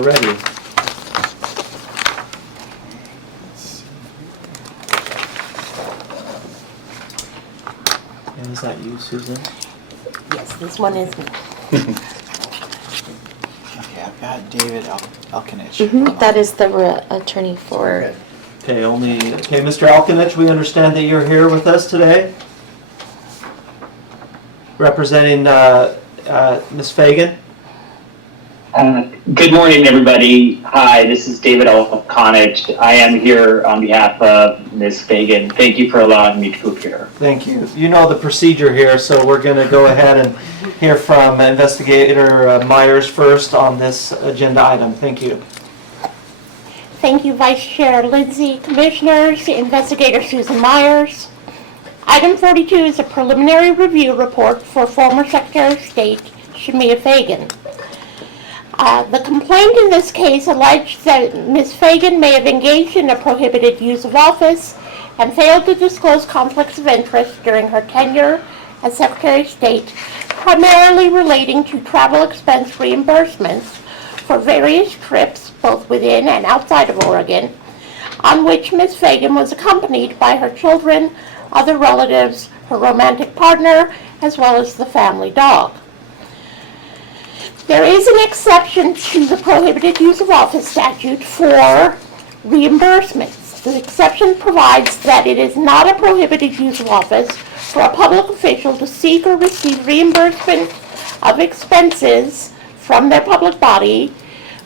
we're ready. And is that you, Susan? Yes, this one is me. Okay, I've got David Elkinich. That is the attorney for. Okay, Mr. Alkinich, we understand that you're here with us today, representing Ms. Fagan. Good morning, everybody. Hi, this is David Elkinich. I am here on behalf of Ms. Fagan. Thank you for allowing me to appear. Thank you. You know the procedure here, so we're going to go ahead and hear from Investigator Myers first on this agenda item. Thank you. Thank you, Vice Chair Lindsay, Commissioners, Investigator Susan Myers. Item 42 is a preliminary review report for former Secretary of State Shemia Fagan. The complaint in this case alleged that Ms. Fagan may have engaged in a prohibited use of office and failed to disclose conflicts of interest during her tenure as Secretary of State, primarily relating to travel expense reimbursements for various trips both within and outside of Oregon, on which Ms. Fagan was accompanied by her children, other relatives, her romantic partner, as well as the family dog. There is an exception to the prohibited use of office statute for reimbursements. The exception provides that it is not a prohibited use of office for a public official to seek or receive reimbursement of expenses from their public body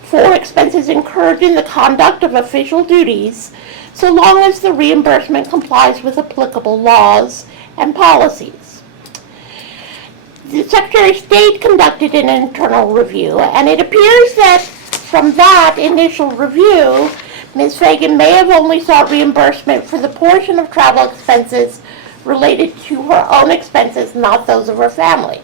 for expenses incurred in the conduct of official duties, so long as the reimbursement complies with applicable laws and policies. The Secretary of State conducted an internal review, and it appears that from that initial review, Ms. Fagan may have only sought reimbursement for the portion of travel expenses related to her own expenses, not those of her family.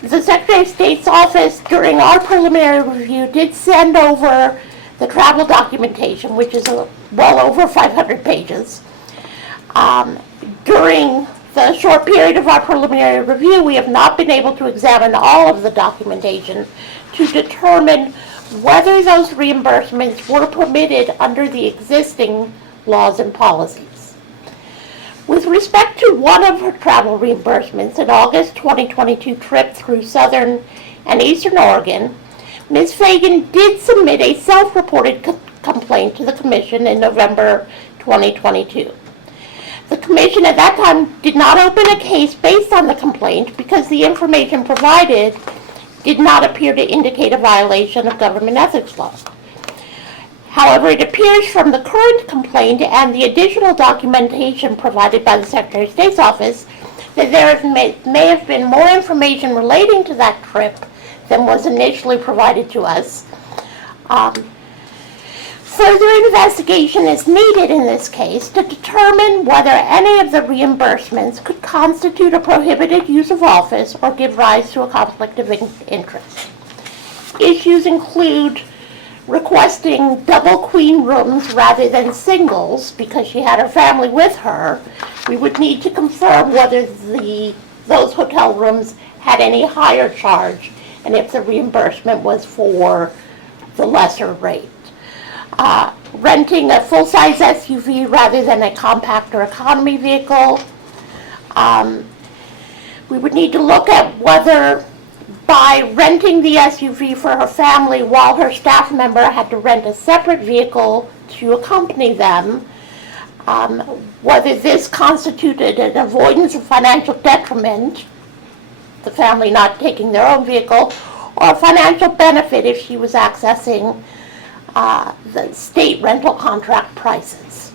The Secretary of State's office, during our preliminary review, did send over the travel documentation, which is well over 500 pages. During the short period of our preliminary review, we have not been able to examine all of the documentation to determine whether those reimbursements were permitted under the existing laws and policies. With respect to one of her travel reimbursements, an August 2022 trip through southern and eastern Oregon, Ms. Fagan did submit a self-reported complaint to the Commission in November 2022. The Commission at that time did not open a case based on the complaint because the information provided did not appear to indicate a violation of government ethics law. However, it appears from the current complaint and the additional documentation provided by the Secretary of State's office that there may have been more information relating to that trip than was initially provided to us. Further investigation is needed in this case to determine whether any of the reimbursements could constitute a prohibited use of office or give rise to a conflict of interest. Issues include requesting double queen rooms rather than singles because she had her family with her. We would need to confirm whether those hotel rooms had any higher charge and if the reimbursement was for the lesser rate. Renting a full-size SUV rather than a compact or economy vehicle. We would need to look at whether by renting the SUV for her family while her staff member had to rent a separate vehicle to accompany them, whether this constituted an avoidance of financial detriment, the family not taking their own vehicle, or a financial benefit if she was accessing the state rental contract prices,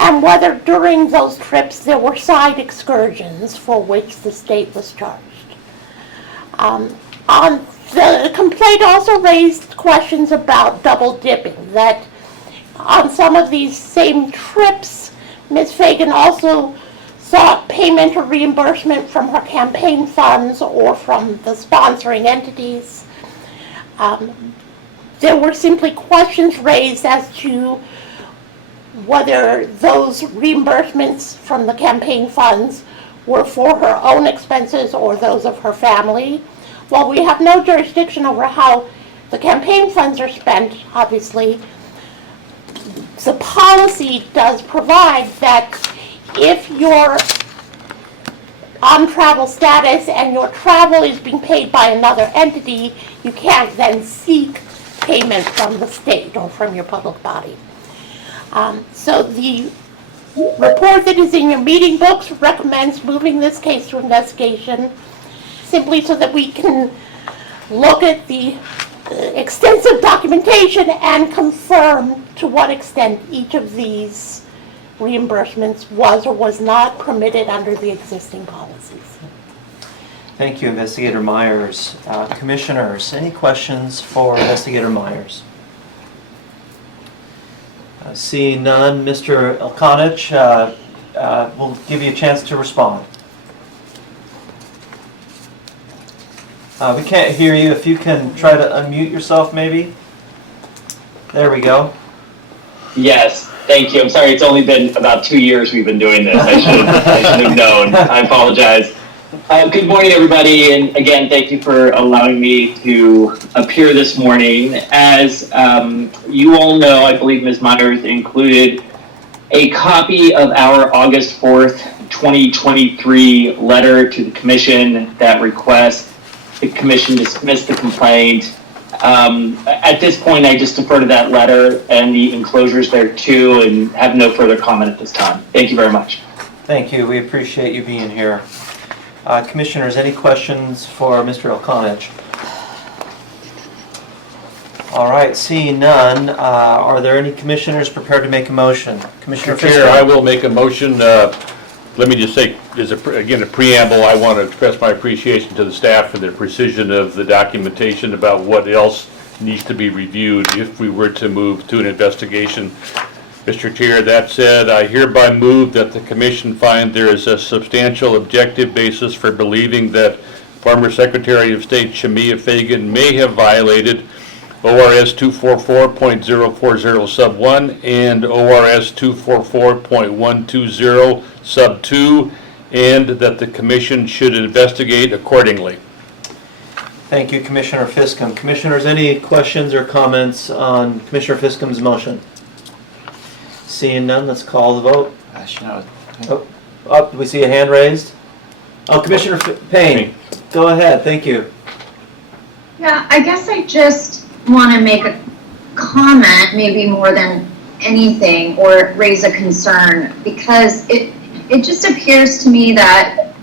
and whether during those trips there were side excursions for which the state was charged. The complaint also raised questions about double dipping, that on some of these same trips, Ms. Fagan also sought payment or reimbursement from her campaign funds or from the sponsoring entities. There were simply questions raised as to whether those reimbursements from the campaign funds were for her own expenses or those of her family. While we have no jurisdiction over how the campaign funds are spent, obviously, the policy does provide that if you're on travel status and your travel is being paid by another entity, you can't then seek payment from the state or from your public body. So the report that is in your meeting books recommends moving this case to investigation simply so that we can look at the extensive documentation and confirm to what extent each of these reimbursements was or was not permitted under the existing policies. Thank you, Investigator Myers. Commissioners, any questions for Investigator Myers? Seeing none, Mr. Elkanich, we'll give you a chance to respond. We can't hear you. If you can try to unmute yourself, maybe. There we go. Yes, thank you. I'm sorry, it's only been about 2 years we've been doing this. I should have known. I apologize. Good morning, everybody, and again, thank you for allowing me to appear this morning. As you all know, I believe Ms. Myers included a copy of our August 4th, 2023 letter to the Commission that requests the Commission dismiss the complaint. At this point, I just defer to that letter and the enclosures there too, and have no further comment at this time. Thank you very much. Thank you. We appreciate you being here. Commissioners, any questions for Mr. Elkanich? All right, seeing none, are there any commissioners prepared to make a motion? Commissioner Chair, Fisher. I will make a motion. Let me just say, again, a preamble, I want to express my appreciation to the staff for their precision of the documentation about what else needs to be reviewed if we were to move to an investigation. Mr. Chair, that said, I hereby move that the Commission find there is a substantial objective basis for believing that former Secretary of State Shemia Fagan may have violated ORS 244.040 sub 1 and ORS 244.120 sub 2, and that the Commission should investigate accordingly. Thank you, Commissioner Fiscom. Commissioners, any questions or comments on Commissioner Fiscom's motion? Seeing none, let's call the vote. Do we see a hand raised? Oh, Commissioner Payne, go ahead. Thank you. Yeah, I guess I just want to make a comment, maybe more than anything, or raise a concern, because it just appears to me that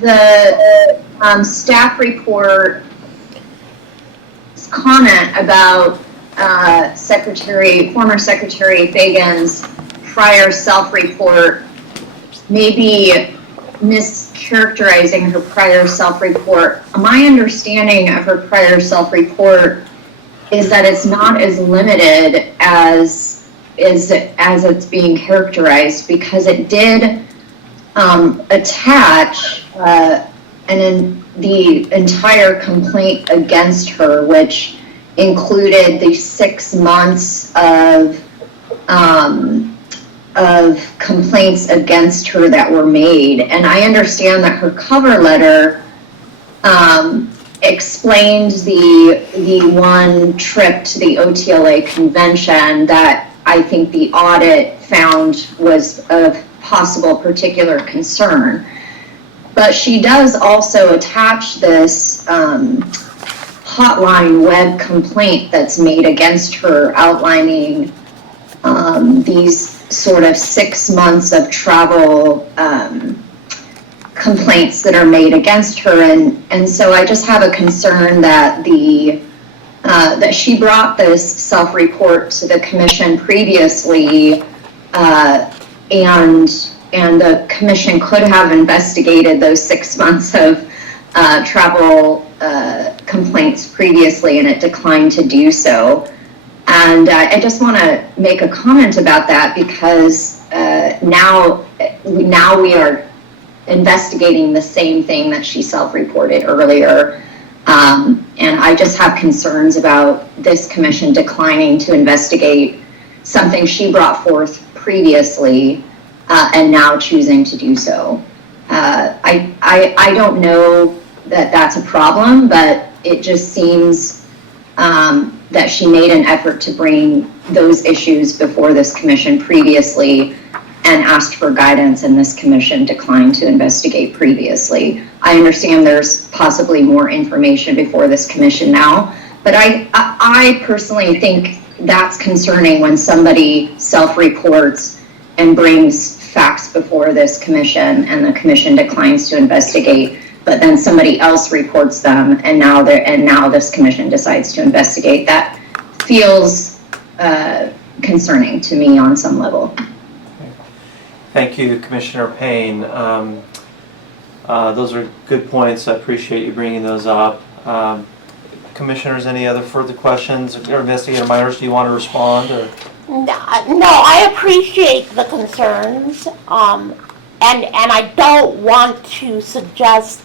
the staff report comment about former Secretary Fagan's prior self-report may be mischaracterizing her prior self-report. My understanding of her prior self-report is that it's not as limited as it's being characterized, because it did attach the entire complaint against her, which included the 6 months of complaints against her that were made. And I understand that her cover letter explained the one trip to the OTLA convention that I think the audit found was of possible particular concern. But she does also attach this hotline web complaint that's made against her, outlining these sort of 6 months of travel complaints that are made against her, and so I just have a concern that that she brought this self-report to the Commission previously, and the Commission could have investigated those 6 months of travel complaints previously, and it declined to do so. And I just want to make a comment about that, because now we are investigating the same thing that she self-reported earlier. And I just have concerns about this Commission declining to investigate something she brought forth previously and now choosing to do so. I don't know that that's a problem, but it just seems that she made an effort to bring those issues before this commission previously and asked for guidance, and this commission declined to investigate previously. I understand there's possibly more information before this commission now, but I personally think that's concerning when somebody self-reports and brings facts before this commission and the commission declines to investigate, but then somebody else reports them and now this commission decides to investigate. That feels concerning to me on some level. Thank you, Commissioner Payne. Those are good points. I appreciate you bringing those up. Commissioners, any other further questions? Or Investigator Myers, do you want to respond? Or? No, I appreciate the concerns, and I don't want to suggest,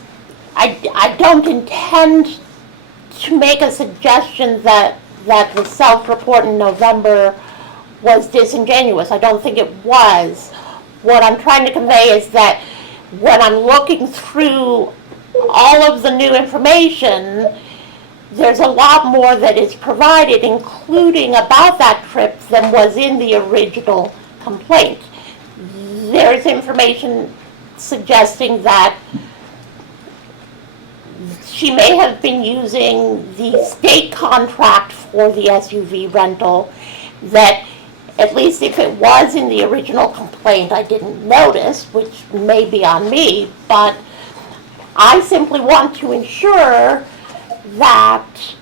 I don't intend to make a suggestion that the self-report in November was disingenuous. I don't think it was. What I'm trying to convey is that when I'm looking through all of the new information, there's a lot more that is provided, including about that trip, than was in the original complaint. There's information suggesting that she may have been using the state contract for the SUV rental, that at least if it was in the original complaint, I didn't notice, which may be on me, but I simply want to ensure that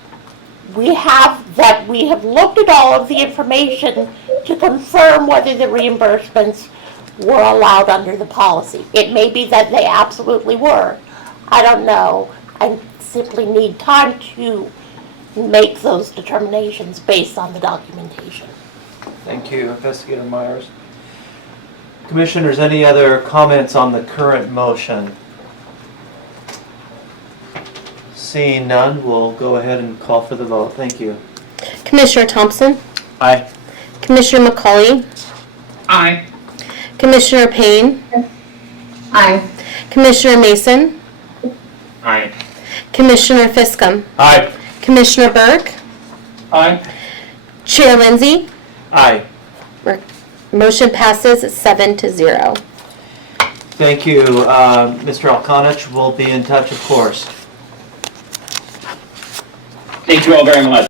we have looked at all of the information to confirm whether the reimbursements were allowed under the policy. It may be that they absolutely were. I don't know. I simply need time to make those determinations based on the documentation. Thank you, Investigator Myers. Commissioners, any other comments on the current motion? Seeing none, we'll go ahead and call for the vote. Thank you. Commissioner Thompson? Aye. Commissioner McCauley? Aye. Commissioner Payne? Aye. Commissioner Mason? Aye. Commissioner Fiscum? Aye. Commissioner Burke? Aye. Chair Lindsay? Aye. Motion passes 7-0. Thank you. Mr. Alconich will be in touch, of course. Thank you all very much.